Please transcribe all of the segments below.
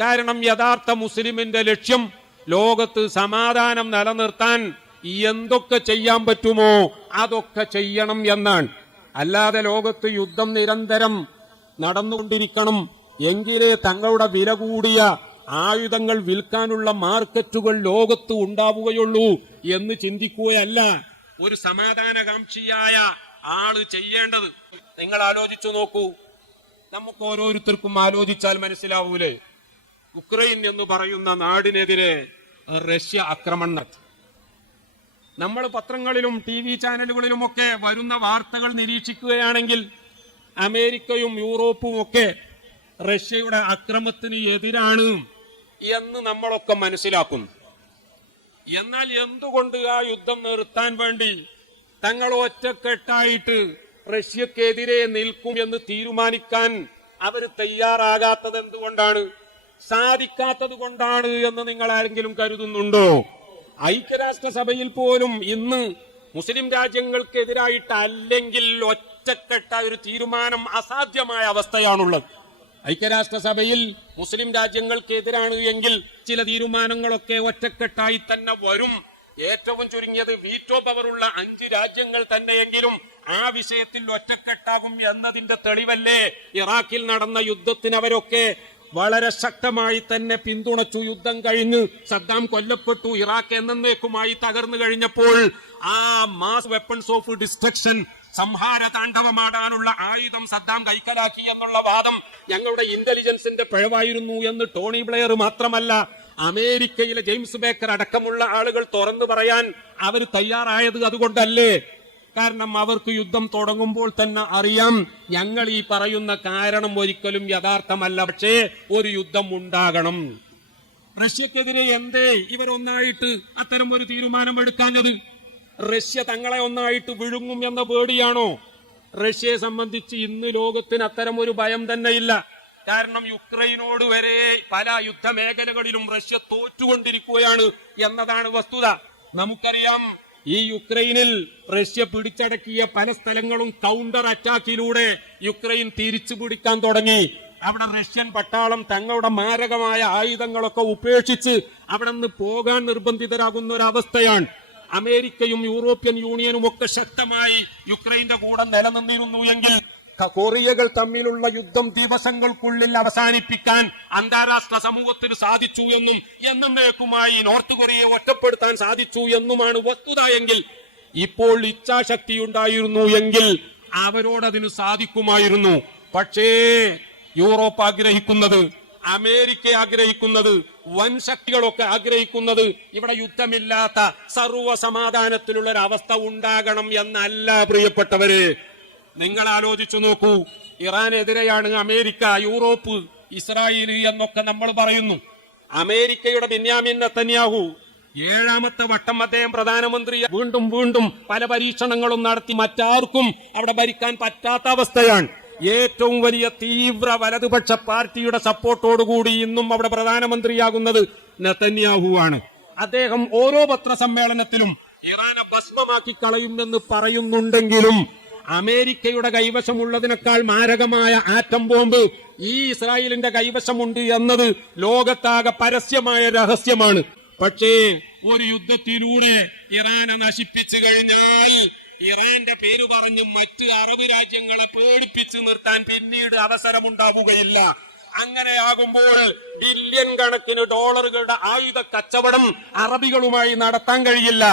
കാരണം യഥാർത്ഥ മുസ്ലിമിന്റെ ലക്ഷ്യം ലോകത്ത് സമാധാനം നിലനിർത്താൻ എന്തൊക്കെ ചെയ്യാൻ പറ്റുമോ അതൊക്കെ ചെയ്യണം എന്നാണ്. അല്ലാതെ ലോകത്ത് യുദ്ധം നിരന്തരം നടന്നുകൊണ്ടിരിക്കണം, എങ്കിലേ തങ്ങളുടെ വില കൂടിയ ആയുധങ്ങൾ വിൽക്കാനുള്ള മാർക്കറ്റുകൾ ലോകത്ത് ഉണ്ടാവുകയുള്ളൂ എന്ന് ചിന്തിക്കുകയല്ല ഒരു സമാധാനകാംക്ഷിയായ ആള് ചെയ്യേണ്ടത്. നിങ്ങൾ ആലോചിച്ചു നോക്കൂ, നമുക്ക് ഓരോരുത്തർക്കും ആലോചിച്ചാൽ മനസ്സിലാവൂലേ, ഉക്രൈൻ എന്ന് പറയുന്ന നാടിനെതിരെ റഷ്യ ആക്രമണം നടത്തി. നമ്മൾ പത്രങ്ങളിലും TV ചാനലുകളിലുമൊക്കെ വരുന്ന വാർത്തകൾ നിരീക്ഷിക്കുകയാണെങ്കിൽ അമേരിക്കയും യൂറോപ്പും ഒക്കെ റഷ്യയുടെ അക്രമത്തിന് എതിരാണ് എന്ന് നമ്മളൊക്കെ മനസ്സിലാക്കുന്നു. എന്നാൽ എന്തുകൊണ്ട് ആ യുദ്ധം നിർത്താൻ വേണ്ടി തങ്ങൾ ഒറ്റക്കെട്ടായിട്ട് റഷ്യക്കെതിരെ നിൽക്കും എന്ന് തീരുമാനിക്കാൻ അവർ തയ്യാറാകാത്തത് എന്തുകൊണ്ടാണ്? സാധിക്കാത്തത് കൊണ്ടാണ് എന്ന് നിങ്ങൾ ആരെങ്കിലും കരുതുന്നുണ്ടോ? ഐക്യരാഷ്ട്രസഭയിൽ പോലും ഇന്ന് മുസ്ലിം രാജ്യങ്ങൾക്കെതിരായിട്ട് അല്ലെങ്കിൽ ഒറ്റക്കെട്ട ഒരു തീരുമാനം അസാധ്യമായ അവസ്ഥയാണുള്ളത്. ഐക്യരാഷ്ട്രസഭയിൽ മുസ്ലിം രാജ്യങ്ങൾക്കെതിരാണ് എങ്കിൽ ചില തീരുമാനങ്ങളൊക്കെ ഒറ്റക്കെട്ടായി തന്നെ വരും. ഏറ്റവും ചുരുങ്ങിയത് വീറ്റോ പവറുള്ള 5 രാജ്യങ്ങൾ തന്നെയെങ്കിലും ആ വിഷയത്തിൽ ഒറ്റക്കെട്ടാകും എന്നതിന്റെ തെളിവല്ലേ ഇറാഖിൽ നടന്ന യുദ്ധത്തിന് അവരൊക്കെ വളരെ ശക്തമായി തന്നെ പിന്തുണച്ചു. യുദ്ധം കഴിഞ്ഞ് സദ്ദാം കൊല്ലപ്പെട്ടു, ഇറാഖ് എന്നേക്കുമായി തകർന്നു കഴിഞ്ഞപ്പോൾ ആ മാസ് വെപ്പൺസ് ഓഫ് ഡിസ്ട്രക്ഷൻ, സംഹാര താണ്ഡവമാടാനുള്ള ആയുധം സദ്ദാം കൈക്കലാക്കി എന്നുള്ള വാദം ഞങ്ങളുടെ ഇന്റലിജൻസിന്റെ പിഴവായിരുന്നു എന്ന് ടോണി ബ്ലെയർ മാത്രമല്ല അമേരിക്കയിലെ ജെയിംസ് ബേക്കർ അടക്കമുള്ള ആളുകൾ തുറന്നു പറയാൻ അവർ തയ്യാറായത് അതുകൊണ്ടല്ലേ? കാരണം അവർക്ക് യുദ്ധം തുടങ്ങുമ്പോൾ തന്നെ അറിയാം, ഞങ്ങൾ ഈ പറയുന്ന കാരണം ഒരിക്കലും യഥാർത്ഥമല്ല, പക്ഷേ ഒരു യുദ്ധം ഉണ്ടാകണം. റഷ്യക്കെതിരെ എന്തേ ഇവരൊന്നായിട്ട് അത്തരം ഒരു തീരുമാനം എടുക്കാഞ്ഞത്? റഷ്യ തങ്ങളെ ഒന്നായിട്ട് വിഴുങ്ങും എന്ന പേടിയാണോ? റഷ്യയെ സംബന്ധിച്ച് ഇന്ന് ലോകത്തിന് അത്തരം ഒരു ഭയം തന്നെയില്ല. കാരണം യുക്രൈനോട് വരെ പല യുദ്ധമേഖലകളിലും റഷ്യ തോറ്റുകൊണ്ടിരിക്കുകയാണ് എന്നതാണ് വസ്തുത. നമുക്കറിയാം, ഈ യുക്രൈനിൽ റഷ്യ പിടിച്ചടക്കിയ പല സ്ഥലങ്ങളും കൗണ്ടർ അറ്റാക്കിലൂടെ യുക്രൈൻ തിരിച്ചു പിടിക്കാൻ തുടങ്ങി. അവിടെ റഷ്യൻ പട്ടാളം തങ്ങളുടെ മാരകമായ ആയുധങ്ങളൊക്കെ ഉപേക്ഷിച്ച് അവിടെ നിന്ന് പോകാൻ നിർബന്ധിതരാകുന്ന ഒരവസ്ഥയാണ്. അമേരിക്കയും യൂറോപ്യൻ യൂണിയനും ഒക്കെ ശക്തമായി യുക്രൈന്റെ കൂടെ നിലനിന്നിരുന്നു എങ്കിൽ കൊറിയകൾ തമ്മിലുള്ള യുദ്ധം ദിവസങ്ങൾക്കുള്ളിൽ അവസാനിപ്പിക്കാൻ അന്താരാഷ്ട്ര സമൂഹത്തിന് സാധിച്ചു എന്നും എന്നേക്കുമായി നോർത്ത് കൊറിയയെ ഒറ്റപ്പെടുത്താൻ സാധിച്ചു എന്നുമാണ് വസ്തുത എങ്കിൽ, ഇപ്പോൾ ഇച്ഛാശക്തി ഉണ്ടായിരുന്നു എങ്കിൽ അവരോടതിന് സാധിക്കുമായിരുന്നു. പക്ഷേ യൂറോപ്പ് ആഗ്രഹിക്കുന്നത്, അമേരിക്ക ആഗ്രഹിക്കുന്നത്, വൻ ശക്തികളൊക്കെ ആഗ്രഹിക്കുന്നത് ഇവിടെ യുദ്ധമില്ലാത്ത സർവ്വ സമാധാനത്തിലുള്ള ഒരു അവസ്ഥ ഉണ്ടാകണം എന്നല്ല പ്രിയപ്പെട്ടവര്. നിങ്ങൾ ആലോചിച്ചു നോക്കൂ, ഇറാനെതിരെയാണ് അമേരിക്ക, യൂറോപ്പ്, ഇസ്രായേൽ എന്നൊക്കെ നമ്മൾ പറയുന്നു. അമേരിക്കയുടെ ബെന്യാമിൻ നെതന്യാഹു 7ാമത്തെ വട്ടം അദ്ദേഹം പ്രധാനമന്ത്രി വീണ്ടും വീണ്ടും പല പരീക്ഷണങ്ങളും നടത്തി. മറ്റാർക്കും അവിടെ ഭരിക്കാൻ പറ്റാത്ത അവസ്ഥയാണ്. ഏറ്റവും വലിയ തീവ്ര വലതുപക്ഷ പാർട്ടിയുടെ സപ്പോർട്ടോടുകൂടി ഇന്നും അവിടെ പ്രധാനമന്ത്രിയാകുന്നത് നെതന്യാഹു ആണ്. അദ്ദേഹം ഓരോ പത്രസമ്മേളനത്തിലും ഇറാനെ ഭസ്മമാക്കി കളയുമെന്ന് പറയുന്നുണ്ടെങ്കിലും അമേരിക്കയുടെ കൈവശമുള്ളതിനേക്കാൾ മാരകമായ ആറ്റം ബോംബ് ഈ ഇസ്രായേലിന്റെ കൈവശമുണ്ട് എന്നത് ലോകത്താകെ പരസ്യമായ രഹസ്യമാണ്. പക്ഷേ ഒരു യുദ്ധത്തിലൂടെ ഇറാനെ നശിപ്പിച്ചു കഴിഞ്ഞാൽ ഇറാന്റെ പേര് പറഞ്ഞ് മറ്റ് അറബ് രാജ്യങ്ങളെ പേടിപ്പിച്ചു നിർത്താൻ പിന്നീട് അവസരമുണ്ടാവുകയില്ല. അങ്ങനെയാകുമ്പോൾ ബില്യൺ കണക്കിന് ഡോളറുകളുടെ ആയുധ കച്ചവടം അറബികളുമായി നടത്താൻ കഴിയില്ല.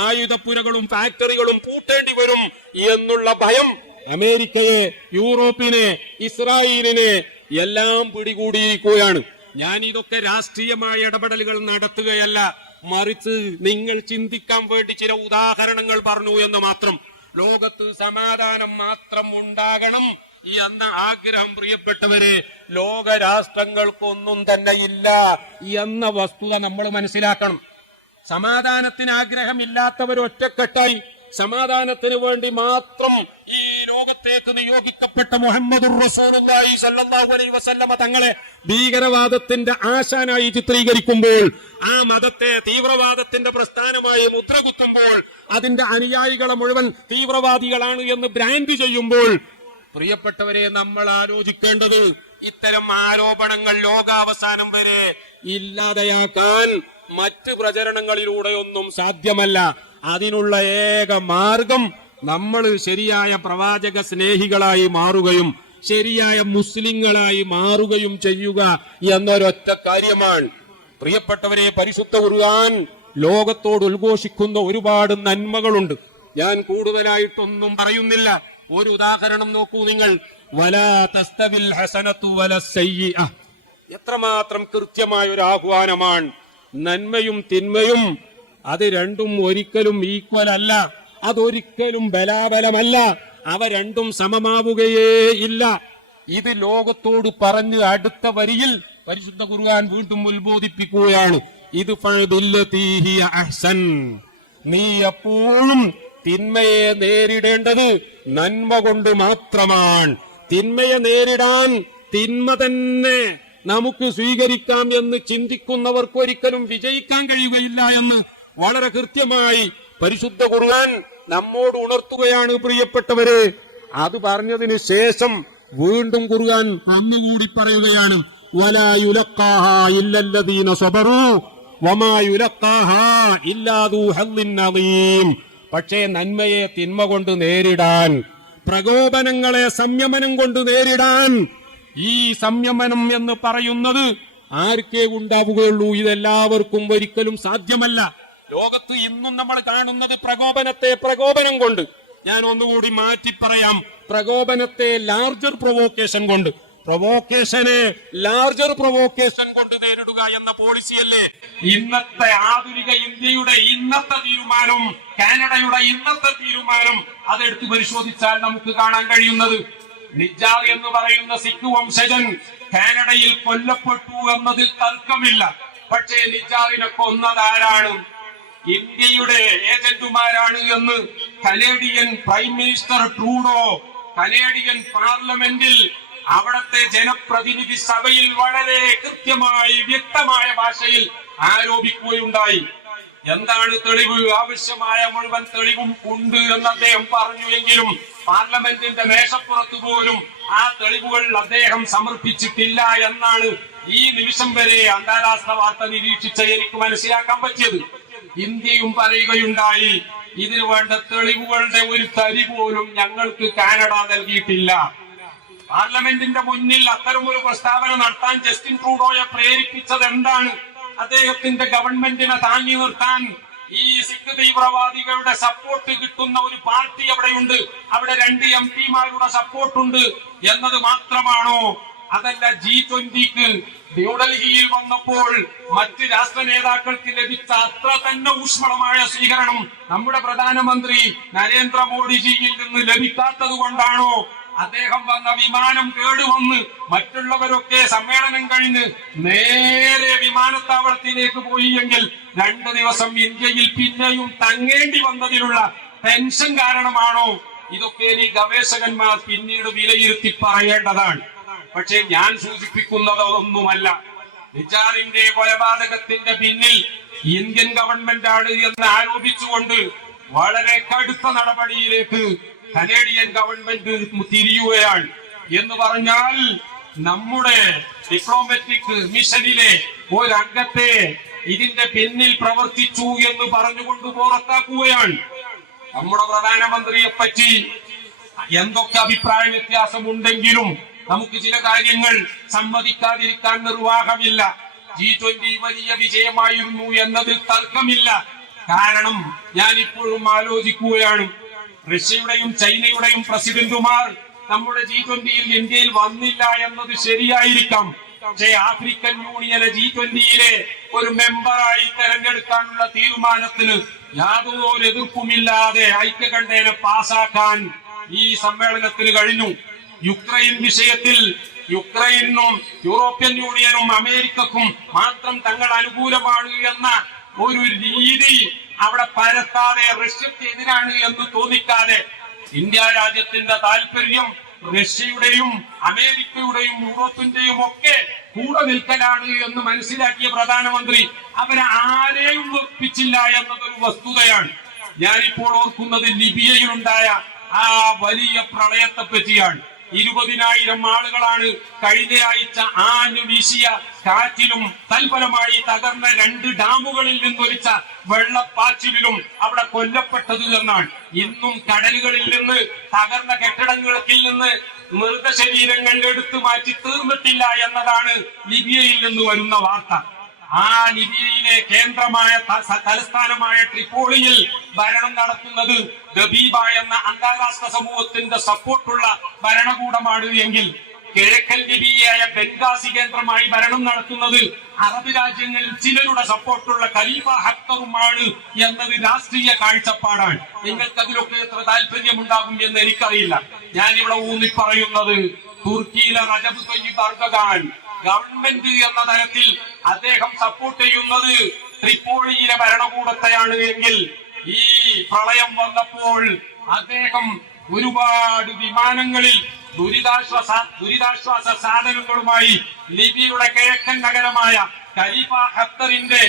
ആയുധപ്പുരകളും ഫാക്ടറികളും പൂട്ടേണ്ടി വരും എന്നുള്ള ഭയം അമേരിക്കയെ, യൂറോപ്പിനെ, ഇസ്രായേലിനെ എല്ലാം പിടികൂടിയിരിക്കുകയാണ്. ഞാൻ ഇതൊക്കെ രാഷ്ട്രീയമായ ഇടപെടലുകൾ നടത്തുകയല്ല, മറിച്ച് നിങ്ങൾ ചിന്തിക്കാൻ വേണ്ടി ചില ഉദാഹരണങ്ങൾ പറഞ്ഞു എന്ന് മാത്രം. ലോകത്ത് സമാധാനം മാത്രം ഉണ്ടാകണം എന്ന ആഗ്രഹം പ്രിയപ്പെട്ടവരെ ലോകരാഷ്ട്രങ്ങൾക്കൊന്നും തന്നെ ഇല്ല എന്ന വസ്തുത നമ്മൾ മനസ്സിലാക്കണം. സമാധാനത്തിന് ആഗ്രഹമില്ലാത്തവർ ഒറ്റക്കെട്ടായി സമാധാനത്തിന് വേണ്ടി മാത്രം ഈ ലോകത്തേക്ക് നിയോഗിക്കപ്പെട്ട മുഹമ്മദുർ റസൂലുള്ളാഹി സ്വല്ലല്ലാഹു അലൈഹി വസല്ലമ തങ്ങളെ ഭീകരവാദത്തിന്റെ ആശാനായി ചിത്രീകരിക്കുമ്പോൾ, ആ മതത്തെ തീവ്രവാദത്തിന്റെ പ്രസ്ഥാനമായി മുദ്രകുത്തുമ്പോൾ, അതിന്റെ അനുയായികളെ മുഴുവൻ തീവ്രവാദികളാണ് എന്ന് ബ്രാൻഡ് ചെയ്യുമ്പോൾ, പ്രിയപ്പെട്ടവരെ നമ്മൾ ആലോചിക്കേണ്ടത് ഇത്തരം ആരോപണങ്ങൾ ലോകാവസാനം വരെ ഇല്ലാതെയാക്കാൻ മറ്റ് പ്രചരണങ്ങളിലൂടെയൊന്നും സാധ്യമല്ല. അതിനുള്ള ഏക മാർഗം നമ്മൾ ശരിയായ പ്രവാചക സ്നേഹികളായി മാറുകയും ശരിയായ മുസ്ലിങ്ങളായി മാറുകയും ചെയ്യുക എന്നൊരൊറ്റ കാര്യമാണ്. പ്രിയപ്പെട്ടവരെ, പരിശുദ്ധ ഖുർആൻ ലോകത്തോട് ഉദ്ഘോഷിക്കുന്ന ഒരുപാട് നന്മകളുണ്ട്. ഞാൻ കൂടുതലായിട്ടൊന്നും പറയുന്നില്ല. ഒരു ഉദാഹരണം നോക്കൂ നിങ്ങൾ. വലാ തസ്തവിൽ ഹസനതു വലസ്സയ്യിഅ. എത്രമാത്രം കൃത്യമായ ഒരു ആഹ്വാനമാണ്. നന്മയും തിന്മയും അത് രണ്ടും ഒരിക്കലും ഈക്വൽ അല്ല, അതൊരിക്കലും ബലാബലമല്ല, അവ രണ്ടും സമമാവുകയേ ഇല്ല. ഇത് ലോകത്തോട് പറഞ്ഞ് അടുത്ത വരിയിൽ പരിശുദ്ധ ഖുർആൻ വീണ്ടും ഉത്ബോധിപ്പിക്കുകയാണ്. ഇത് അഹ്സൻ. നീ എപ്പോഴും തിന്മയെ നേരിടേണ്ടത് നന്മ കൊണ്ട് മാത്രമാണ്. തിന്മയെ നേരിടാൻ തിന്മ തന്നെ നമുക്ക് സ്വീകരിക്കാം എന്ന് ചിന്തിക്കുന്നവർക്ക് ഒരിക്കലും വിജയിക്കാൻ കഴിയുകയില്ല എന്ന് വളരെ കൃത്യമായി പരിശുദ്ധ ഖുർആൻ നമ്മോട് ഉണർത്തുകയാണ്. പ്രിയപ്പെട്ടവരെ, അത് പറഞ്ഞതിന് ശേഷം വീണ്ടും ഖുർആൻ ഒന്നുകൂടി പറയുകയാണ്. വലാ യുലഖാഹാ ഇല്ലല്ലദീന സബറൂ വമാ യുലഖാഹാ ഇല്ലാ ദൂ ഹദ്ദിൻ അദീം. പക്ഷേ നന്മയെ തിന്മ കൊണ്ട് നേരിടാൻ, പ്രകോപനങ്ങളെ സംയമനം കൊണ്ട് നേരിടാൻ, ഈ സംയമനം എന്ന് പറയുന്നത് ആർക്കേ ഉണ്ടാവുകയുള്ളൂ. ഇതെല്ലാവർക്കും ഒരിക്കലും സാധ്യമല്ല. ലോകത്ത് ഇന്നും നമ്മൾ കാണുന്നത് പ്രകോപനത്തെ പ്രകോപനം കൊണ്ട്, ഞാൻ ഒന്നുകൂടി മാറ്റി പറയാം, പ്രകോപനത്തെ ലാർജർ പ്രൊവോക്കേഷൻ കൊണ്ട്, പ്രൊവോക്കേഷനെ ലാർജർ പ്രൊവോക്കേഷൻ കൊണ്ട് നേരിടുക എന്ന പോളിസിയല്ലേ ഇന്നത്തെ ആധുനിക ഇന്ത്യയുടെ ഇന്നത്തെ തീരുമാനം, കാനഡയുടെ ഇന്നത്തെ തീരുമാനം. അതെടുത്ത് പരിശോധിച്ചാൽ നമുക്ക് കാണാൻ കഴിയുന്നത്, നിജാർ എന്ന് പറയുന്ന സിഖ് വംശജൻ കാനഡയിൽ കൊല്ലപ്പെട്ടു എന്നതിൽ തർക്കമില്ല. പക്ഷേ നിജാറിനെ കൊന്നതാരാണ്? ഇന്ത്യയുടെ ഏജന്റുമാരാണ് എന്ന് Canadian prime minister Trudeau Canadian പാർലമെന്റിൽ അവിടത്തെ ജനപ്രതിനിധി സഭയിൽ വളരെ കൃത്യമായി വ്യക്തമായ ഭാഷയിൽ ആരോപിക്കുകയുണ്ടായി. എന്താണ് തെളിവ്? ആവശ്യമായ മുഴുവൻ തെളിവും ഉണ്ട് എന്ന് അദ്ദേഹം പറഞ്ഞുവെങ്കിലും പാർലമെന്റിന്റെ മേശപ്പുറത്ത് പോലും ആ തെളിവുകൾ അദ്ദേഹം സമർപ്പിച്ചിട്ടില്ല എന്നാണ് ഈ നിമിഷം വരെ അന്താരാഷ്ട്ര വാർത്ത നിരീക്ഷിച്ച എനിക്ക് മനസ്സിലാക്കാൻ പറ്റിയത്. ഇന്ത്യയും പറയുകയുണ്ടായി, ഇതിനു വേണ്ട തെളിവുകളുടെ ഒരു തരി പോലും ഞങ്ങൾക്ക് കാനഡ നൽകിയിട്ടില്ല. പാർലമെന്റിന്റെ മുന്നിൽ അത്തരമൊരു പ്രസ്താവന നടത്താൻ ജസ്റ്റിൻ ട്രൂഡോയെ പ്രേരിപ്പിച്ചത് എന്താണ്? അദ്ദേഹത്തിന്റെ ഗവൺമെന്റിനെ താങ്ങി നിർത്താൻ ഈ സിഖ് തീവ്രവാദികളുടെ സപ്പോർട്ട് കിട്ടുന്ന ഒരു പാർട്ടി അവിടെയുണ്ട്, അവിടെ 2 MP-മാരുടെ സപ്പോർട്ടുണ്ട് എന്നത് മാത്രമാണോ? അതല്ല, G20 ന്യൂഡൽഹിയിൽ വന്നപ്പോൾ മറ്റ് രാഷ്ട്ര നേതാക്കൾക്ക് ലഭിച്ച അത്ര തന്നെ ഊഷ്മളമായ സ്വീകരണം നമ്മുടെ പ്രധാനമന്ത്രി നരേന്ദ്രമോദിജിയിൽ നിന്ന് ലഭിക്കാത്തത് കൊണ്ടാണോ? അദ്ദേഹം വന്ന വിമാനം കേടുവന്ന് മറ്റുള്ളവരൊക്കെ സമ്മേളനം കഴിഞ്ഞ് നേരെ വിമാനത്താവളത്തിലേക്ക് പോയി എങ്കിൽ 2 ദിവസം ഇന്ത്യയിൽ പിന്നെയും തങ്ങേണ്ടി വന്നതിലുള്ള ടെൻഷൻ കാരണമാണോ? ഇതൊക്കെ ഈ ഗവേഷകന്മാർ പിന്നീട് വിലയിരുത്തി പറയേണ്ടതാണ്. പക്ഷെ ഞാൻ സൂചിപ്പിക്കുന്നത് അതൊന്നുമല്ല. നിജാറിന്റെ കൊലപാതകത്തിന്റെ പിന്നിൽ ഇന്ത്യൻ ഗവൺമെന്റ് ആണ് എന്ന് ആരോപിച്ചുകൊണ്ട് വളരെ കടുത്ത നടപടിയിലേക്ക് കനേഡിയൻ ഗവൺമെന്റ് തിരിയുകയാണ്. എന്ന് പറഞ്ഞാൽ നമ്മുടെ ഡിപ്ലോമാറ്റിക് മിഷനിലെ ഒരംഗത്തെ ഇതിന്റെ പിന്നിൽ പ്രവർത്തിച്ചു എന്ന് പറഞ്ഞുകൊണ്ട് പുറത്താക്കുകയാണ്. നമ്മുടെ പ്രധാനമന്ത്രിയെ പറ്റി എന്തൊക്കെ അഭിപ്രായ വ്യത്യാസമുണ്ടെങ്കിലും നമുക്ക് ചില കാര്യങ്ങൾ സമ്മതിക്കാതിരിക്കാൻ നിർവാഹമില്ല. G20 വലിയ വിജയമായിരുന്നു എന്നതിൽ തർക്കമില്ല. കാരണം ഞാൻ ഇപ്പോഴും ആലോചിക്കുകയാണ്, റഷ്യയുടെയും ചൈനയുടെയും പ്രസിഡന്റുമാർ നമ്മുടെ G20 ഇന്ത്യയിൽ വന്നില്ല എന്നത് ശരിയായിരിക്കാം. പക്ഷേ ആഫ്രിക്കൻ യൂണിയനെ G20 ഒരു മെമ്പറായി തെരഞ്ഞെടുക്കാനുള്ള തീരുമാനത്തിന് യാതൊരു എതിർപ്പുമില്ലാതെ ഐക്യകണ്ഠേന പാസാക്കാൻ ഈ സമ്മേളനത്തിന് കഴിഞ്ഞു. യുക്രൈൻ വിഷയത്തിൽ യുക്രൈനും യൂറോപ്യൻ യൂണിയനും അമേരിക്കക്കും മാത്രം തങ്ങൾ അനുകൂലമാണ് എന്ന ഒരു രീതി അവിടെ പരത്താതെ, റഷ്യക്ക് എതിരാണ് എന്ന് തോന്നിക്കാതെ ഇന്ത്യ രാജ്യത്തിന്റെ താല്പര്യം റഷ്യയുടെയും അമേരിക്കയുടെയും യൂറോപ്പിന്റെയും ഒക്കെ കൂടെ നിൽക്കലാണ് എന്ന് മനസ്സിലാക്കിയ പ്രധാനമന്ത്രി അവരെ ആരെയും വെപ്പിച്ചില്ല എന്നതൊരു വസ്തുതയാണ്. ഞാനിപ്പോൾ ഓർക്കുന്നത് ലിബിയയിലുണ്ടായ ആ വലിയ പ്രളയത്തെ പറ്റിയാണ്. 20,000 ആളുകളാണ് കഴിഞ്ഞ ആഴ്ച ആഞ്ഞു വീശിയ കാറ്റിലും തൽഫലമായി തകർന്ന 2 ഡാമുകളിൽ നിന്നൊലിച്ച വെള്ളപ്പാച്ചിലും അവിടെ കൊല്ലപ്പെട്ടത് എന്നാണ്. ഇന്നും കടലുകളിൽ നിന്ന് തകർന്ന കെട്ടിടങ്ങളിൽ നിന്ന് മൃതശരീരങ്ങൾ എടുത്തു മാറ്റി തീർന്നിട്ടില്ല എന്നതാണ് ലിബിയയിൽ നിന്ന് വരുന്ന വാർത്ത. ആ ലിബിയയിലെ കേന്ദ്രമായ തലസ്ഥാനമായ ട്രിപ്പോളിയിൽ ഭരണം നടത്തുന്നത് ദബീബ എന്ന അന്താരാഷ്ട്ര സമൂഹത്തിന്റെ സപ്പോർട്ടുള്ള ഭരണകൂടമാണ് എങ്കിൽ കിഴക്കൻ ലിബിയയായ ബെൻഗാസി കേന്ദ്രമായി ഭരണം നടത്തുന്നത് അറബ് രാജ്യങ്ങളിൽ ചിലരുടെ സപ്പോർട്ടുള്ള ഖലീഫ ഹഫ്തറുമാണ് എന്നത് രാഷ്ട്രീയ കാഴ്ചപ്പാടാണ്. നിങ്ങൾക്ക് അതിലൊക്കെ എത്ര താല്പര്യമുണ്ടാകും എന്ന് എനിക്കറിയില്ല. ഞാനിവിടെ ഊന്നി പറയുന്നത് തുർക്കിയിലെ റജബ് തയ്യിബ് എർദോഗാൻ ഗവൺമെന്റ് എന്ന തരത്തിൽ അദ്ദേഹം സപ്പോർട്ട് ചെയ്യുന്നത് ട്രിപ്പോളിയിലെ ഭരണകൂടത്തെയാണ് എങ്കിൽ ഈ പ്രളയം വന്നപ്പോൾ അദ്ദേഹം ഒരുപാട് വിമാനങ്ങളിൽ ദുരിതാശ്വാസ സാധനങ്ങളുമായി ലിബിയയുടെ കിഴക്കൻ നഗരമായ ഖലീഫ ഹഫ്തറിന്റെ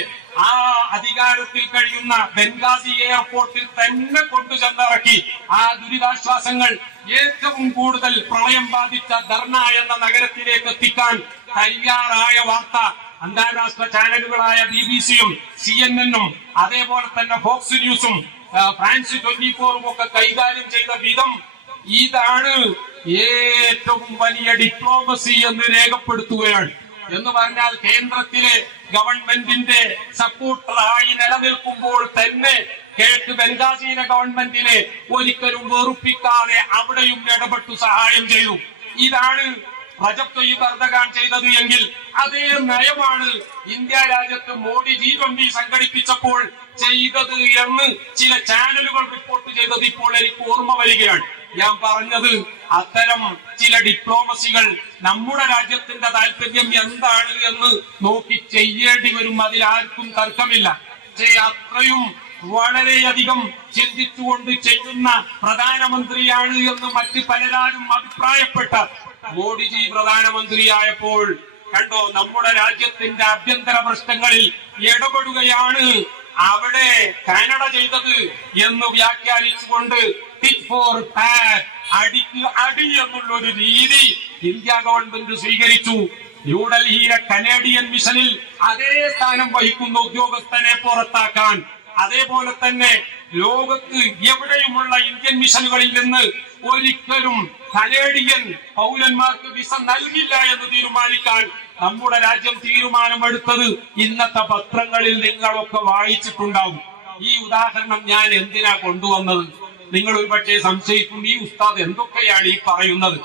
ആ അധികാരത്തിൽ കഴിയുന്ന ബെൻഗാസി എയർപോർട്ടിൽ തന്നെ കൊണ്ടുചെന്നിറക്കി ആ ദുരിതാശ്വാസങ്ങൾ ഏറ്റവും കൂടുതൽ പ്രളയം ബാധിച്ച ദർന എന്ന നഗരത്തിലേക്ക് എത്തിക്കാൻ തയ്യാറായ വാർത്ത അന്താരാഷ്ട്ര ചാനലുകളായ BBC-യും CNN-ഉം അതേപോലെ തന്നെ ഫോക്സ് ന്യൂസും ഫ്രാൻസ് 24-ഉം ഒക്കെ കൈകാര്യം ചെയ്ത വിധം ഇതാണ് ഏറ്റവും വലിയ ഡിപ്ലോമസി എന്ന് രേഖപ്പെടുത്തുകയാണ്. എന്ന് പറഞ്ഞാൽ കേന്ദ്രത്തിലെ ഗവൺമെന്റിന്റെ സപ്പോർട്ടറായി നിലനിൽക്കുമ്പോൾ തന്നെ കിഴക്ക് ബെൻഗാസിയിലെ ഗവൺമെന്റിനെ ഒരിക്കലും വെറുപ്പിക്കാതെ അവിടെയും ഇടപെട്ടു സഹായം ചെയ്തു. ഇതാണ് റജബ് തയ്യിബ് എർദോഗാൻ ചെയ്തത് എങ്കിൽ അതേ നയമാണ് ഇന്ത്യ രാജ്യത്ത് മോഡി G20 സംഘടിപ്പിച്ചപ്പോൾ ചെയ്തത് എന്ന് ചില ചാനലുകൾ റിപ്പോർട്ട് ചെയ്തത് ഇപ്പോൾ എനിക്ക് ഓർമ്മ വരികയാണ്. ഞാൻ പറഞ്ഞത് അത്തരം ചില ഡിപ്ലോമസികൾ നമ്മുടെ രാജ്യത്തിന്റെ താല്പര്യം എന്താണ് എന്ന് നോക്കി ചെയ്യേണ്ടി വരും. അതിലാർക്കും തർക്കമില്ല. പക്ഷേ അത്രയും വളരെയധികം ചിന്തിച്ചുകൊണ്ട് ചെയ്യുന്ന പ്രധാനമന്ത്രിയാണ് എന്ന് മറ്റ് പലരാരും അഭിപ്രായപ്പെട്ട മോഡിജി പ്രധാനമന്ത്രിയായപ്പോൾ കണ്ടോ നമ്മുടെ രാജ്യത്തിന്റെ ആഭ്യന്തര പ്രശ്നങ്ങളിൽ ഇടപെടുകയാണ് അവിടെ കാനഡ ചെയ്തത് എന്ന് വ്യാഖ്യാനിച്ചുകൊണ്ട് ടിറ്റ് ഫോർ ടാറ്റ്, അടിക്ക് അടി എന്നുള്ള ഒരു രീതി ഇന്ത്യ ഗവൺമെന്റ് സ്വീകരിച്ചു. ന്യൂഡൽഹിയിലെ കനേഡിയൻ മിഷനിൽ അതേ സ്ഥാനം വഹിക്കുന്ന ഉദ്യോഗസ്ഥനെ പുറത്താക്കാൻ, അതേപോലെ തന്നെ ലോകത്ത് എവിടെയുമുള്ള ഇന്ത്യൻ മിഷനുകളിൽ നിന്ന് ഒരിക്കലും കനേഡിയൻ പൗരന്മാർക്ക് വിസ നൽകില്ല എന്ന് തീരുമാനിക്കാൻ നമ്മുടെ രാജ്യം തീരുമാനമെടുത്തത് ഇന്നത്തെ പത്രങ്ങളിൽ നിങ്ങളൊക്കെ വായിച്ചിട്ടുണ്ടാവും. ഈ ഉദാഹരണം ഞാൻ എന്തിനാ കൊണ്ടുവന്നത്? നിങ്ങൾ ഒരുപക്ഷെ സംശയിക്കും, ഈ ഉസ്താദ് എന്തൊക്കെയാണ് ഈ പറയുന്നത്?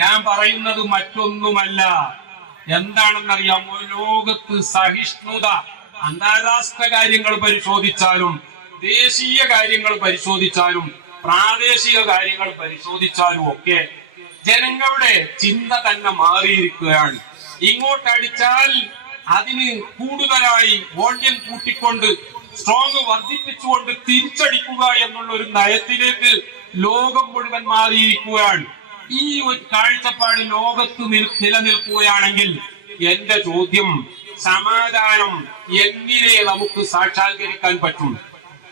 ഞാൻ പറയുന്നത് മറ്റൊന്നുമല്ല. എന്താണെന്നറിയാമോ? ലോകത്ത് സഹിഷ്ണുത അന്താരാഷ്ട്ര കാര്യങ്ങൾ പരിശോധിച്ചാലും ദേശീയ കാര്യങ്ങൾ പരിശോധിച്ചാലും പ്രാദേശിക കാര്യങ്ങൾ പരിശോധിച്ചാലും ഒക്കെ ജനങ്ങളുടെ ചിന്ത തന്നെ മാറിയിരിക്കുകയാണ്. ഇങ്ങോട്ടടിച്ചാൽ അതിന് കൂടുതലായി വോള്യം കൂട്ടിക്കൊണ്ട് സ്ട്രോങ് വർദ്ധിപ്പിച്ചുകൊണ്ട് തിരിച്ചടിക്കുക എന്നുള്ള ഒരു നയത്തിലേക്ക് ലോകം മുഴുവൻ മാറിയിരിക്കുകയാണ്. ഈ ഒരു കാഴ്ചപ്പാട് ലോകത്ത് നിലനിൽക്കുകയാണെങ്കിൽ എന്റെ ചോദ്യം, സമാധാനം എങ്ങനെ നമുക്ക് സാക്ഷാത്കരിക്കാൻ പറ്റും?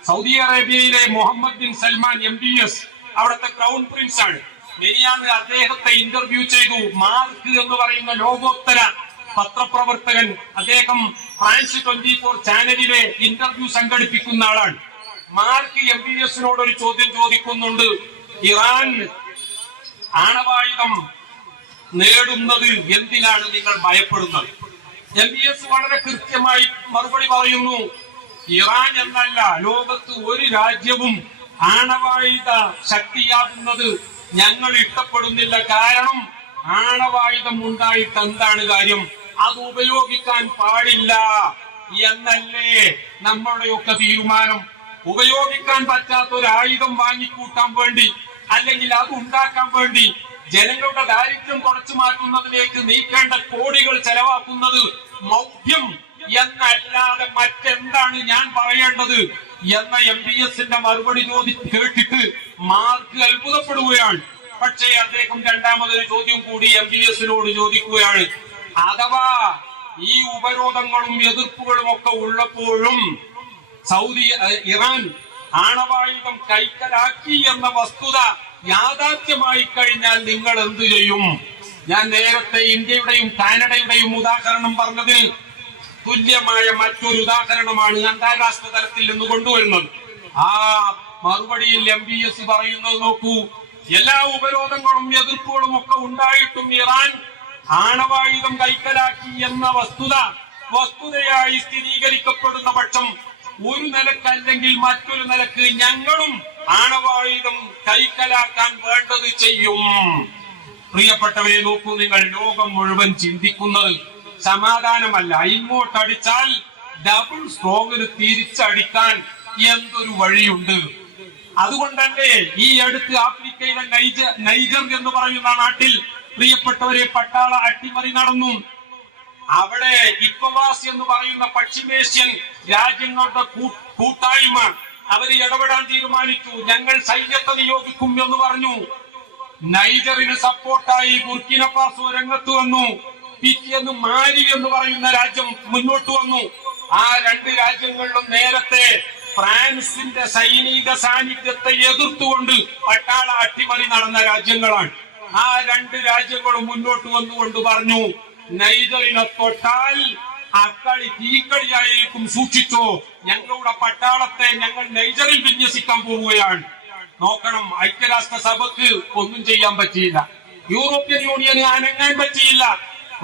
സൗദി അറേബ്യയിലെ മുഹമ്മദ് ബിൻ സൽമാൻ MBS അവിടുത്തെ ക്രൗൺ പ്രിൻസ് ആണ്. മെനിയാന്ന് അദ്ദേഹത്തെ ഇന്റർവ്യൂ ചെയ്തു. മാർക്ക് എന്ന് പറയുന്ന ലോകോത്തര പത്രപ്രവർത്തകൻ, അദ്ദേഹം ഫ്രാൻസ് 24 ചാനലിലെ ഇന്റർവ്യൂ സംഘടിപ്പിക്കുന്ന ആളാണ്. മാർക്ക് MBS-നോട് ഒരു ചോദ്യം ചോദിക്കുന്നുണ്ട്. ഇറാൻ ആണവായുധം നേടുന്നത് എന്തിനാണ് നിങ്ങൾ ഭയപ്പെടുന്നത്? MBS വളരെ കൃത്യമായി മറുപടി പറയുന്നു, ഇറാൻ എന്നല്ല, ലോകത്ത് ഒരു രാജ്യവും ആണവായുധ ശക്തിയാകുന്നത് ഞങ്ങൾ ഇഷ്ടപ്പെടുന്നില്ല. കാരണം ആണവായുധം ഉണ്ടായിട്ട് എന്താണ് കാര്യം? അത് ഉപയോഗിക്കാൻ പാടില്ല എന്നല്ലേ നമ്മുടെയൊക്കെ തീരുമാനം. ഉപയോഗിക്കാൻ പറ്റാത്ത ഒരു ആയുധം വാങ്ങിക്കൂട്ടാൻ വേണ്ടി അല്ലെങ്കിൽ അത് ഉണ്ടാക്കാൻ വേണ്ടി ജനങ്ങളുടെ ദാരിദ്ര്യം തുടച്ചു മാറ്റുന്നതിലേക്ക് നീക്കേണ്ട കോടികൾ ചെലവാക്കുന്നത് മൗഢ്യം എന്നല്ലാതെ മറ്റെന്താണ് ഞാൻ പറയേണ്ടത് എന്ന MBS-ന്റെ മറുപടി കേട്ടിട്ട് മാർക്ക് അത്ഭുതപ്പെടുകയാണ്. പക്ഷേ അദ്ദേഹം രണ്ടാമതൊരു ചോദ്യം കൂടി MBS-നോട് ചോദിക്കുകയാണ്. അഥവാ ഈ ഉപരോധങ്ങളും എതിർപ്പുകളും ഒക്കെ ഉള്ളപ്പോഴും ഇറാൻ ആണവായുധം കൈക്കലാക്കി എന്ന വസ്തുത യാഥാർത്ഥ്യമായി കഴിഞ്ഞാൽ നിങ്ങൾ എന്തു ചെയ്യും? ഞാൻ നേരത്തെ ഇന്ത്യയുടെയും കാനഡയുടെയും ഉദാഹരണം പറഞ്ഞതിൽ തുല്യമായ മറ്റൊരു ഉദാഹരണമാണ് അന്താരാഷ്ട്ര തലത്തിൽ നിന്ന് കൊണ്ടുവരുന്നത്. ആ മറുപടിയിൽ MBS പറയുന്നത് നോക്കൂ. എല്ലാ ഉപരോധങ്ങളും എതിർപ്പുകളും ഒക്കെ ഉണ്ടായിട്ടും ഇറാൻ ആണവായുധം കൈക്കലാക്കി എന്ന വസ്തുതയായി സ്ഥിരീകരിക്കപ്പെടുന്ന പക്ഷം ഒരു നിലക്കല്ലെങ്കിൽ മറ്റൊരു നിലക്ക് ഞങ്ങളും ആണവായുധം കൈക്കലാക്കാൻ വേണ്ടത് ചെയ്യും. പ്രിയപ്പെട്ടവരെ നോക്കൂ, നിങ്ങൾ ലോകം മുഴുവൻ ചിന്തിക്കുന്നത് സമാധാനമല്ല, ഇങ്ങോട്ടടിച്ചാൽ ഡബിൾ സ്ട്രോങ്ങിന് തിരിച്ചടിക്കാൻ എന്തൊരു വഴിയുണ്ട്. അതുകൊണ്ടല്ലേ ഈ അടുത്ത് ആഫ്രിക്കയിലെ നൈജർ എന്ന് പറയുന്ന നാട്ടിൽ പ്രിയപ്പെട്ടവരെ പട്ടാള അട്ടിമറി നടന്നു. അവിടെ ഇക്കോവാസ് എന്ന് പറയുന്ന പശ്ചിമേഷ്യൻ രാജ്യങ്ങളുടെ കൂട്ടായ്മ അവര് ഇടപെടാൻ തീരുമാനിച്ചു. ഞങ്ങൾ സൈന്യത്തെ നിയോഗിക്കും എന്ന് പറഞ്ഞു. നൈജറിന് സപ്പോർട്ടായി ബുർക്കിന ഫാസോ രംഗത്ത് വന്നു. പിറ്റേന്ന് മാലി എന്ന് പറയുന്ന രാജ്യം മുന്നോട്ട് വന്നു. ആ രണ്ട് രാജ്യങ്ങളിലും നേരത്തെ ഫ്രാൻസിന്റെ സൈനിക സാന്നിധ്യത്തെ എതിർത്തുകൊണ്ട് പട്ടാള അട്ടിമറി നടന്ന രാജ്യങ്ങളാണ്. ആ രണ്ട് രാജ്യങ്ങളും മുന്നോട്ട് വന്നുകൊണ്ട് പറഞ്ഞു, നൈജറിനെ തൊട്ടാൽ അക്കളി തീക്കളിയായിരിക്കും, സൂക്ഷിച്ചോ, ഞങ്ങളുടെ പട്ടാളത്തെ ഞങ്ങൾ നൈജറിൽ വിന്യസിക്കാൻ പോവുകയാണ്. നോക്കണം, ഐക്യരാഷ്ട്ര സഭക്ക് ഒന്നും ചെയ്യാൻ പറ്റിയില്ല, യൂറോപ്യൻ യൂണിയന് അനങ്ങാൻ പറ്റിയില്ല.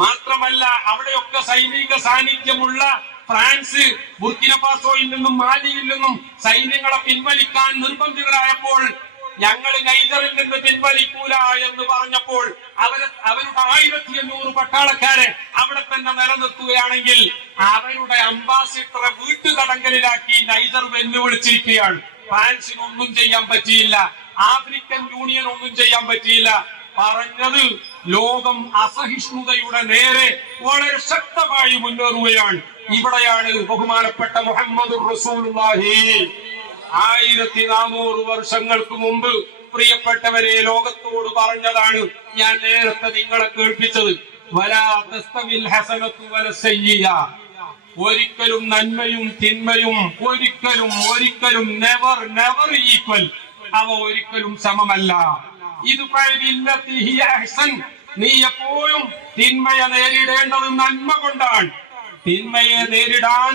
മാത്രമല്ല അവിടെയൊക്കെ സൈനിക സാന്നിധ്യമുള്ള ഫ്രാൻസ് ബുർക്കിന ഫാസോയിൽ നിന്നും മാലിയിൽ നിന്നും സൈന്യങ്ങളെ പിൻവലിക്കാൻ നിർബന്ധിതരായപ്പോൾ ഞങ്ങൾ നൈജറിൽ നിന്ന് പിൻവലിക്കൂല എന്ന് പറഞ്ഞപ്പോൾ അവരുടെ 1500 പട്ടാളക്കാരെ അവിടെ തന്നെ നിലനിർത്തുകയാണെങ്കിൽ അവരുടെ അംബാസിഡറെ വീട്ടുതടങ്കലിലാക്കി നൈജർ വെല്ലുവിളിച്ചിരിക്കുകയാണ്. ഫ്രാൻസിനൊന്നും ചെയ്യാൻ പറ്റിയില്ല, ആഫ്രിക്കൻ യൂണിയൻ ഒന്നും ചെയ്യാൻ പറ്റിയില്ല. പറഞ്ഞത് ലോകം അസഹിഷ്ണുതയുടെ നേരെ വളരെ ശക്തമായി മുന്നേറുകയാണ്. ഇവിടെയാണ് ബഹുമാനപ്പെട്ട മുഹമ്മദ് റസൂലുള്ളാഹി 1400 വർഷങ്ങൾക്ക് മുമ്പ് പ്രിയപ്പെട്ടവരെ ലോകത്തോട് പറഞ്ഞതാണ്. ഞാൻ നേരത്തെ നിങ്ങളെ കേൾപ്പിച്ചത്, വലാ തസ്തവിൽ ഹസനത്തു വലസയ്യിഅ, ഒരിക്കലും നന്മയും തിന്മയും ഒരിക്കലും നെവർ ഈക്വൽ, അവ ഒരിക്കലും സമമല്ല. ഇത് നീ എപ്പോഴും തിന്മയെ നേരിടേണ്ടത് നന്മ കൊണ്ടാണ്. തിന്മയെ നേരിടാൻ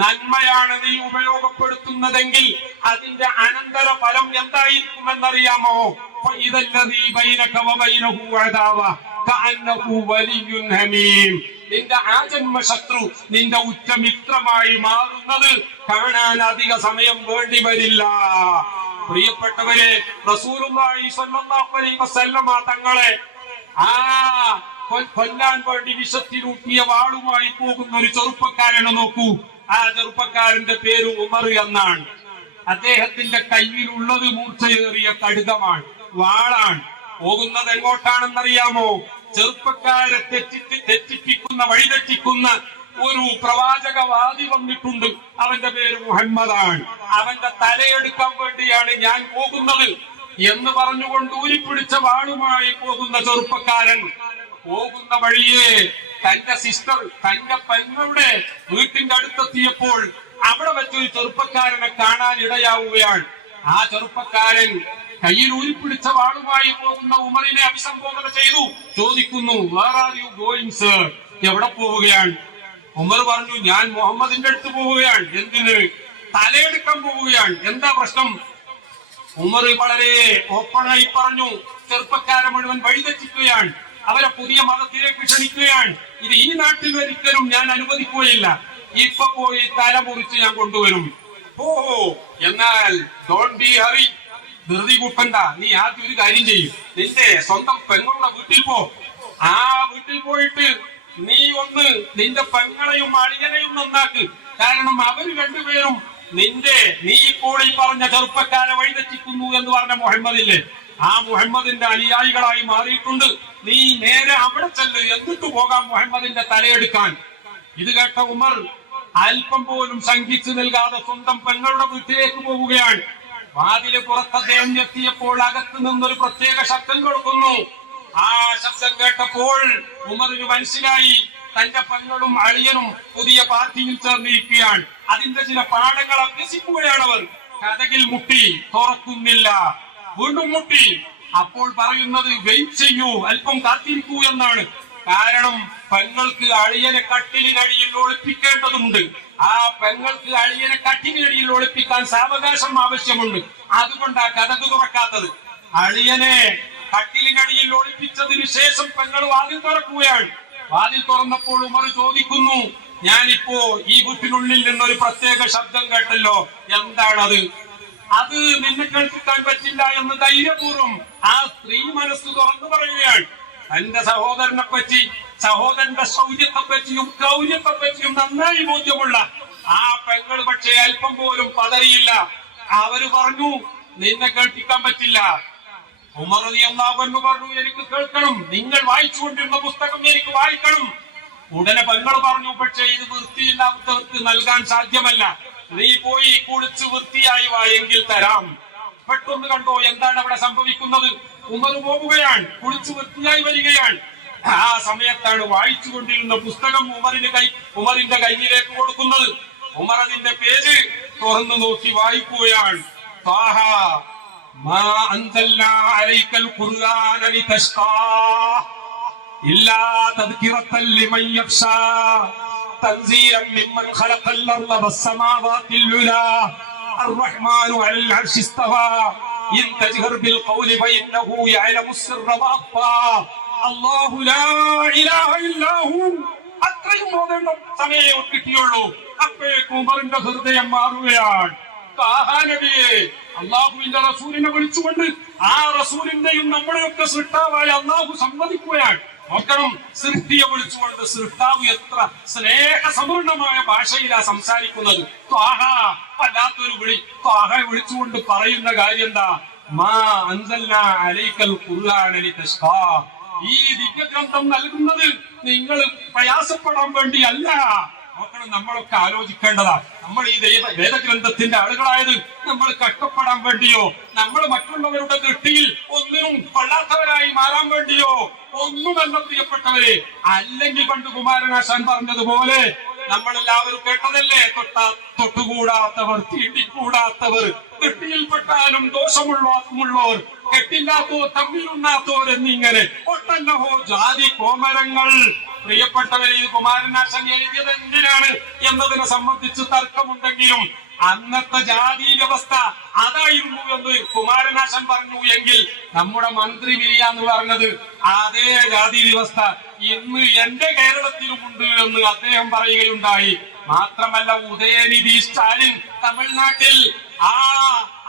നന്മയാണ് നീ ഉപയോഗപ്പെടുത്തുന്നതെങ്കിൽ അതിന്റെ അനന്തര ഫലം എന്തായിരിക്കുമെന്നറിയാമോ? നിന്റെ ആജന്മ ശത്രു നിന്റെ ഉറ്റമിത്രമായി മാറുന്നത് കാണാൻ അധിക സമയം വേണ്ടി വരില്ല. പ്രിയപ്പെട്ടവരെ, റസൂലുള്ളാഹി സ്വല്ലല്ലാഹു അലൈഹി വസല്ലമ തങ്ങളെ കൊല്ലാൻ വേണ്ടി വിഷത്തിലൂട്ടിയ വാളുമായി പോകുന്ന ഒരു ചെറുപ്പക്കാരനെ നോക്കൂ. ആ ചെറുപ്പക്കാരന്റെ പേര് ഉമർ എന്നാണ്. അദ്ദേഹത്തിന്റെ കയ്യിലുള്ളത് മൂർച്ചയേറിയ കടുകമാണ്, വാളാണ്. പോകുന്നത് എങ്ങോട്ടാണെന്നറിയാമോ? ചെറുപ്പക്കാരെ തെറ്റിപ്പിക്കുന്ന വഴിതെറ്റിക്കുന്ന ഒരു പ്രവാചകവാദി വന്നിട്ടുണ്ട്, അവന്റെ പേര് മുഹമ്മദാണ്. അവന്റെ തലയെടുക്കാൻ വേണ്ടിയാണ് ഞാൻ പോകുന്നത് എന്ന് പറഞ്ഞുകൊണ്ട് ഊരിപ്പിടിച്ച വാളുമായി പോകുന്ന ചെറുപ്പക്കാരൻ പോകുന്ന വഴിയെ തന്റെ സിസ്റ്റർ, തന്റെ പെങ്ങളുടെ വീട്ടിന്റെ അടുത്തെത്തിയപ്പോൾ അവിടെ വെച്ചൊരു ചെറുപ്പക്കാരനെ കാണാൻ ഇടയാവുകയാണ്. ആ ചെറുപ്പക്കാരൻ കയ്യിൽ ഊരിപ്പിടിച്ച വാളുമായി പോകുന്ന ഉമറിനെ അഭിസംബോധന ചെയ്തു. ചോദിക്കുന്നു, where are you going sir? എവിടെ പോവുകയാണ്? ഉമർ പറഞ്ഞു, ഞാൻ മുഹമ്മദിന്റെ അടുത്ത് പോവുകയാണ്. എന്തിന്? തലയെടുക്കാൻ പോവുകയാണ്. എന്താ പ്രശ്നം? ഉമർ വളരെ ഓപ്പണായി പറഞ്ഞു. ചെറുപ്പക്കാരെ മുഴുവൻ വഴിതെറ്റിക്കുകയാണ്, അവരെ പുതിയ മതത്തിലേക്ക് ക്ഷണിക്കുകയാണ്. ഇത് ഈ നാട്ടിൽ ഒരിക്കലും ഞാൻ അനുവദിക്കുകയില്ല. ഇപ്പൊ പോയി തല മുറിച്ച് ഞാൻ കൊണ്ടുവരും. ഓഹോ, എന്നാൽ ഡോണ്ട് ബി ഹറി, ധൃതി കൂട്ടണ്ട. നീ ആദ്യം ഒരു കാര്യം ചെയ്യും, നിന്റെ സ്വന്തം പെങ്ങളുടെ വീട്ടിൽ പോ. ആ വീട്ടിൽ പോയിട്ട് നീ ഒന്ന് നിന്റെ പെങ്ങളെയും അളിയനെയും നന്നാക്ക്. കാരണം അവര് രണ്ടുപേരും നീ ഇപ്പോൾ ഈ പറഞ്ഞ ചെറുപ്പക്കാരെ വഴിതെറ്റിക്കുന്നു എന്ന് പറഞ്ഞ മുഹമ്മദില്ലേ, ആ മുഹമ്മദിന്റെ അനുയായികളായി മാറിയിട്ടുണ്ട്. നീ നേരെ അവിടെ ചെല്ല്, എന്നിട്ട് പോകാം മുഹമ്മദിന്റെ തലയെടുക്കാൻ. ഇത് കേട്ട ഉമർ അല്പം പോലും ശങ്കിച്ചു നൽകാതെ സ്വന്തം പെങ്ങളുടെ വീട്ടിലേക്ക് പോവുകയാണ്. വാതില് പുറത്ത് അദ്ദേഹം എത്തിയപ്പോൾ അകത്ത് നിന്നൊരു പ്രത്യേക ശബ്ദം കേൾക്കുന്നു. ആ ശബ്ദം കേട്ടപ്പോൾ ഉമറിന് മനസ്സിലായി, തന്റെ പെങ്ങളും അളിയനും പുതിയ പാർട്ടിയിൽ ചേർന്നിരിക്കുകയാണ്. അതിന്റെ ചില പാഠങ്ങൾ അഭ്യസിക്കുകയാണ് അവർ. കതകിൽ മുട്ടി, തുറക്കുന്നില്ല. വീണ്ടും മുട്ടി, അപ്പോൾ പറയുന്നത് വെയിറ്റ് ചെയ്യൂ, അല്പം കാത്തിരിക്കൂ എന്നാണ്. കാരണം പെങ്ങൾക്ക് അളിയനെ കട്ടിലിനടിയിൽ ഒളിപ്പിക്കേണ്ടതുണ്ട്. ആ പെങ്ങൾക്ക് അളിയനെ കട്ടിലിനടിയിൽ ഒളിപ്പിക്കാൻ സാവകാശം ആവശ്യമുണ്ട്. അതുകൊണ്ടാ കഥക് തുറക്കാത്തത്. അളിയനെ കട്ടിലിനടിയിൽ ഒളിപ്പിച്ചതിനു ശേഷം പെങ്ങൾ വാതിൽ തുറക്കുകയാണ്. വാതിൽ തുറന്നപ്പോൾ ഉമർ ചോദിക്കുന്നു, ഞാനിപ്പോ ഈ വീട്ടിനുള്ളിൽ നിന്നൊരു പ്രത്യേക ശബ്ദം കേട്ടല്ലോ, എന്താണത്? അത് നിന്നെ കേൾപ്പിക്കാൻ പറ്റില്ല എന്ന് ധൈര്യപൂർവ്വം ആ സ്ത്രീ മനസ്സ് തുറന്നു പറയുകയാണ്. തന്റെ സഹോദരനെ പറ്റി, സഹോദരന്റെ ശൗര്യത്തെ പറ്റിയും ക്രൗര്യത്തെ പറ്റിയും നന്നായി ബോധ്യമുള്ള ആ പെങ്ങൾ പക്ഷേ അല്പം പോലും പതറിയില്ല. അവര് പറഞ്ഞു, നിന്നെ കേൾപ്പിക്കാൻ പറ്റില്ല. ഉമർ റളിയല്ലാഹു അൻഹു പറഞ്ഞു, എനിക്ക് കേൾക്കണം, നിങ്ങൾ വായിച്ചുകൊണ്ടിരുന്ന പുസ്തകം എനിക്ക് വായിക്കണം. ഉടനെ പെങ്ങൾ പറഞ്ഞു, പക്ഷേ ഇത് വൃത്തിയില്ലാത്തവർക്ക് നൽകാൻ സാധ്യമല്ല, നീ പോയി കുളിച്ച് വൃത്തിയായി വായെങ്കിൽ തരാം. പെട്ടെന്ന് കണ്ടോ എന്താണ് അവിടെ സംഭവിക്കുന്നത്? ഉമർ പോവുകയാണ്, കുളിച്ച് വൃത്തിയായി വരികയാണ്. ആ സമയത്താണ് വായിച്ചു കൊണ്ടിരുന്ന പുസ്തകം ഉമറിന്റെ കയ്യിലേക്ക് കൊടുക്കുന്നത്. ഉമർ അതിന്റെ പേര് തുറന്നു നോക്കി വായിക്കുകയാണ്. ത്വാഹ മാ അൻസൽനാ അലൈക്കൽ ഖുർആന ലിതശ്ഖാ ഇല്ലാ തദ്കിറത്തൻ ലിമൻ യഖ്ശാ തൻസീലൻ മിമ്മൻ ഖലഖൽ അർള വസ്സമാവാതി അൽഉലാ الرحمن على العرش استوى إن تجهر بالقول فإنه يعلم السر وأخفى الله لا إله إلا هو. അത്രയും ഓതേണ്ട സമയം കിട്ടിയുള്ളൂ. അപ്പോഴേക്കും ഉമറിന്റെ ഹൃദയം മാറുകയാണ്. നബിയെ, അള്ളാഹുവിന്റെ റസൂലിനെ വിളിച്ചുകൊണ്ട് ആ റസൂലിന്റെയും നമ്മുടെയൊക്കെ സൃഷ്ടാവായ അള്ളാഹു സമ്മതിക്കുകയാണ്. നോക്കണം, സൃഷ്ടിയെ വിളിച്ചുകൊണ്ട് സൃഷ്ടാവ് എത്ര സ്നേഹസമ്പൂർണമായ ഭാഷയിലാ സംസാരിക്കുന്നത്. വല്ലാത്തൊരു വിളി. വിളിച്ചുകൊണ്ട് പറയുന്ന കാര്യം എന്താ? മാ അൻസൽനാ അലൈക്കൽ ഖുർആന ലിതശ്ഖാ. ഈ ദിവ്യഗ്രന്ഥം നൽകുന്നത് നിങ്ങൾ പ്രയാസപ്പെടാൻ വേണ്ടിയല്ല. നോക്കണം, നമ്മളൊക്കെ ആലോചിക്കേണ്ടതാ. നമ്മൾ ഈ വേദഗ്രന്ഥത്തിന്റെ ആളുകളായത് നമ്മൾ കഷ്ടപ്പെടാൻ വേണ്ടിയോ, നമ്മൾ മറ്റുള്ളവരുടെ ദൃഷ്ടിയിൽ ഒന്നിനും കൊള്ളാത്തവരായി മാറാൻ വേണ്ടിയോ ഒന്നുമല്ല പ്രിയപ്പെട്ടവരെ. അല്ലെങ്കിൽ പണ്ട് കുമാരനാശാൻ പറഞ്ഞതുപോലെ നമ്മളെല്ലാവരും കേട്ടതല്ലേ, തൊട്ടുകൂടാത്തവർ, തീണ്ടിക്കൂടാത്തവർ, ദൃഷ്ടിയിൽപ്പെട്ടാലും ദോഷമുള്ളവർ, കെട്ടില്ലാത്തവർ, തമ്മിലുണ്ണാത്തവർ എന്നിങ്ങനെ ഒട്ടല്ലഹോ ജാതി കോമരങ്ങൾ. പ്രിയപ്പെട്ടവരെ, ഇത് കുമാരനാശൻ എഴുതിയത് എന്തിനാണ് എന്നതിനെ സംബന്ധിച്ച് തർക്കമുണ്ടെങ്കിലും അന്നത്തെ ജാതി വ്യവസ്ഥ അതായിരുന്നു എന്ന് കുമാരനാശൻ പറഞ്ഞു എങ്കിൽ നമ്മുടെ മന്ത്രി മിരിയ എന്ന് പറഞ്ഞത് അതേ ജാതി വ്യവസ്ഥ ഇന്ന് എന്റെ കേരളത്തിലുമുണ്ട് എന്ന് അദ്ദേഹം പറയുകയുണ്ടായി. മാത്രമല്ല, ഉദയനിധി സ്റ്റാലിൻ തമിഴ്നാട്ടിൽ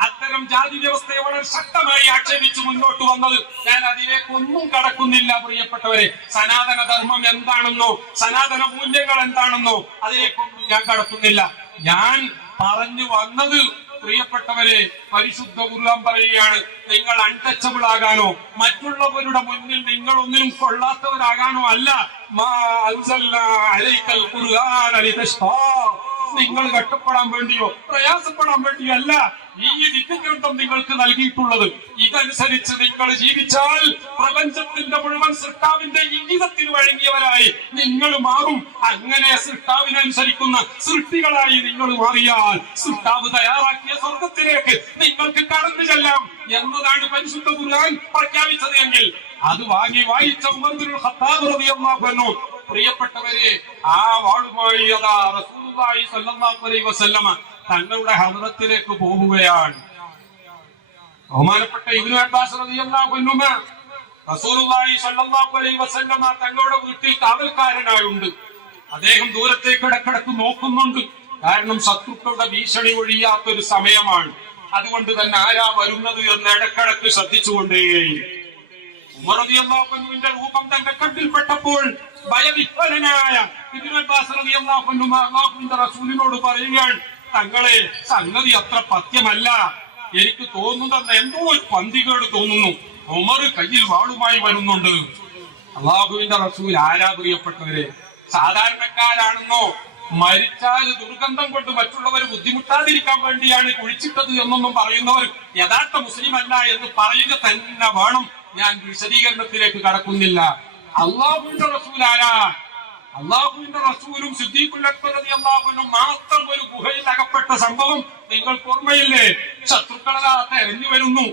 അത്തരം ജാതി വ്യവസ്ഥയെ വളരെ ശക്തമായി ആക്ഷേപിച്ച് മുന്നോട്ട് വന്നത്. ഞാൻ അതിലേക്കൊന്നും കടക്കുന്നില്ല പ്രിയപ്പെട്ടവരെ. സനാതന ധർമ്മം എന്താണെന്നോ സനാതന മൂല്യങ്ങൾ എന്താണെന്നോ അതിലേക്കൊന്നും ഞാൻ കടക്കുന്നില്ല. ഞാൻ പറഞ്ഞു വന്നത് പ്രിയപ്പെട്ടവരെ, പരിശുദ്ധ ഖുർആൻ പറയുകയാണ്, നിങ്ങൾ അൺടച്ചബിൾ ആകാനോ മറ്റുള്ളവരുടെ മുന്നിൽ നിങ്ങൾ ഒന്നിനും കൊള്ളാത്തവരാകാനോ അല്ല. മാ അൻസൽനാ അലൈക്കൽ ഖുർആന ലിതശ്ഖാ. നിങ്ങൾ കഷ്ടപ്പെടാൻ വേണ്ടിയോ പ്രയാസപ്പെടാൻ വേണ്ടിയോ അല്ല ഈ ദിവ്യഗ്രന്ഥം നിങ്ങൾക്ക് നൽകിയിട്ടുള്ളത്. ഇതനുസരിച്ച് നിങ്ങൾ ജീവിച്ചാൽ പ്രപഞ്ചത്തിന്റെ മുഴുവൻ സൃഷ്ടാവിന്റെ ഇംഗിതത്തിന് വഴങ്ങിയവരായി നിങ്ങൾ മാറും. അങ്ങനെ സൃഷ്ടാവിനനുസരിക്കുന്ന സൃഷ്ടികളായി നിങ്ങൾ മാറിയാൽ സൃഷ്ടാവ് തയ്യാറാക്കിയ സ്വർഗത്തിലേക്ക് നിങ്ങൾക്ക് കടന്നു ചെല്ലാം എന്നതാണ് പരിശുദ്ധ ഖുർആൻ പ്രഖ്യാപിച്ചത്. എങ്കിൽ അത് വായിച്ച ഉമർ ഇബ്നുൽ ഖത്താബ് റളിയല്ലാഹു അൻഹു പ്രിയപ്പെട്ടവരെ ആ വാളുമായി റസൂലുള്ളാഹി സ്വല്ലല്ലാഹു അലൈഹി വസല്ലമ തങ്ങളുടെ ഹദ്റത്തിലേക്ക് പോവുകയാണ്. ബഹുമാനപ്പെട്ട ഇബ്നു അബ്ബാസ് റളിയല്ലാഹു അൻഹുമ റസൂലുള്ളാഹി സ്വല്ലല്ലാഹു അലൈഹി വസല്ലമ തങ്ങളുടെ വീട്ടിൽ കാവൽക്കാരനായുണ്ട്. അദ്ദേഹം ദൂരത്തേക്ക് ഇടക്കിടക്ക് നോക്കുന്നുണ്ട്. കാരണം ശത്രുക്കളുടെ ഭീഷണി ഒഴിയാത്തൊരു സമയമാണ്. അതുകൊണ്ട് തന്നെ ആരാ വരുന്നത് എന്ന് ഇടക്കിടക്ക് ശ്രദ്ധിച്ചുകൊണ്ടേയിരിക്കും. ഉമർ റളിയല്ലാഹു അൻഹുവിന്റെ രൂപം തന്റെ കണ്ണിൽപ്പെട്ടപ്പോൾ ഭയവിഹ്വലനായ ഇബ്നു അബ്ബാസ് റളിയല്ലാഹു അൻഹു അല്ലാഹുവിന്റെ റസൂലിനോട് പറയുകയാണ്, തങ്ങളെ സംഗതി അത്ര പഥ്യമല്ല, എനിക്ക് തോന്നുന്നത് എന്തോ ഒരു പന്തികേട് തോന്നുന്നു. ഉമർ കയ്യിൽ വാളുമായി വരുന്നുണ്ട്. അല്ലാഹുവിന്റെ റസൂൽ ആരാ പ്രിയപ്പെട്ടവരെ? സാധാരണക്കാരാണെന്നോ മരിച്ചാൽ ദുർഗന്ധം കൊണ്ട് മറ്റുള്ളവർ ബുദ്ധിമുട്ടാതിരിക്കാൻ വേണ്ടിയാണ് കുഴിച്ചിട്ടത് എന്നൊന്നും പറയുന്നവർ യഥാർത്ഥ മുസ്ലിം അല്ല എന്ന് പറയുക തന്നെ വേണം. ഞാൻ വിശദീകരണത്തിലേക്ക് കടക്കുന്നില്ല. അള്ളാഹുവിന്റെ റസൂൽ ആരാ? അള്ളാഹുവിന്റെ റസൂലും സിദ്ദീഖുൽ അക്ബർ റളിയല്ലാഹു അൻഹു മാത്രം ഒരു ഗുഹയിൽ അകപ്പെട്ട സംഭവം നിങ്ങൾക്ക് ഓർമ്മയില്ലേ? ശത്രുക്കളെ തെരഞ്ഞു വരുന്നു.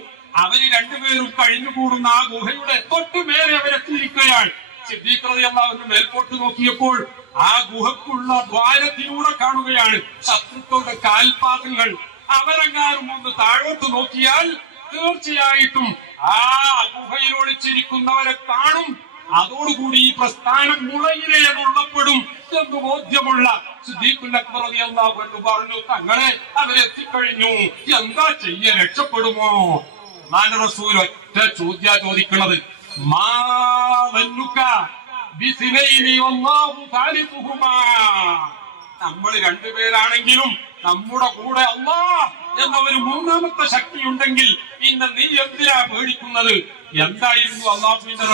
അവര് രണ്ടുപേരും കഴിഞ്ഞുകൂടുന്ന ആ ഗുഹയുടെ തൊട്ടുമേലെ അവരെത്തിയിരിക്കുകയാണ്. സിദ്ദീഖ് റളിയല്ലാഹു അൻഹു മേൽപോട്ട് നോക്കിയപ്പോൾ ആ ഗുഹക്കുള്ള ദ്വാരത്തിലൂടെ കാണുകയാണ് ശത്രുക്കളുടെ കാൽപാദങ്ങൾ. അവരെങ്ങാനും ഒന്ന് താഴോട്ട് നോക്കിയാൽ തീർച്ചയായിട്ടും ആ ഗുഹയിൽ ഒളിച്ചിരിക്കുന്നവരെ കാണും. അതോടുകൂടി ഈ പ്രസ്ഥാനം മുളയിലെ ഉള്ളപ്പെടും എന്ന് ബോധ്യമുള്ള സിദ്ദീഖുൽ അക്ബർ റളിയല്ലാഹു അൻഹു പറഞ്ഞു, തങ്ങളെ അവരെത്തിക്കഴിഞ്ഞു, എന്താ ചെയ്യ, രക്ഷപ്പെടുമോ? അല്ലാഹുവിന്റെ റസൂൽ ഒറ്റ ചോദ്യ ചോദിക്കുന്നത്, മാ വന്നുക ബിസിനൈനി വല്ലാഹു സാലിസുഹുമാ. നമ്മൾ രണ്ടുപേരാണെങ്കിലും നമ്മുടെ കൂടെ അല്ലാഹ് എന്ന ഒരു മൂന്നാമത്തെ ശക്തിയുണ്ടെങ്കിൽ പിന്നെ നീ എന്തിനാ പേടിക്കുന്നത്? എന്തായിരുന്നു അല്ലാഹുവിന്റെ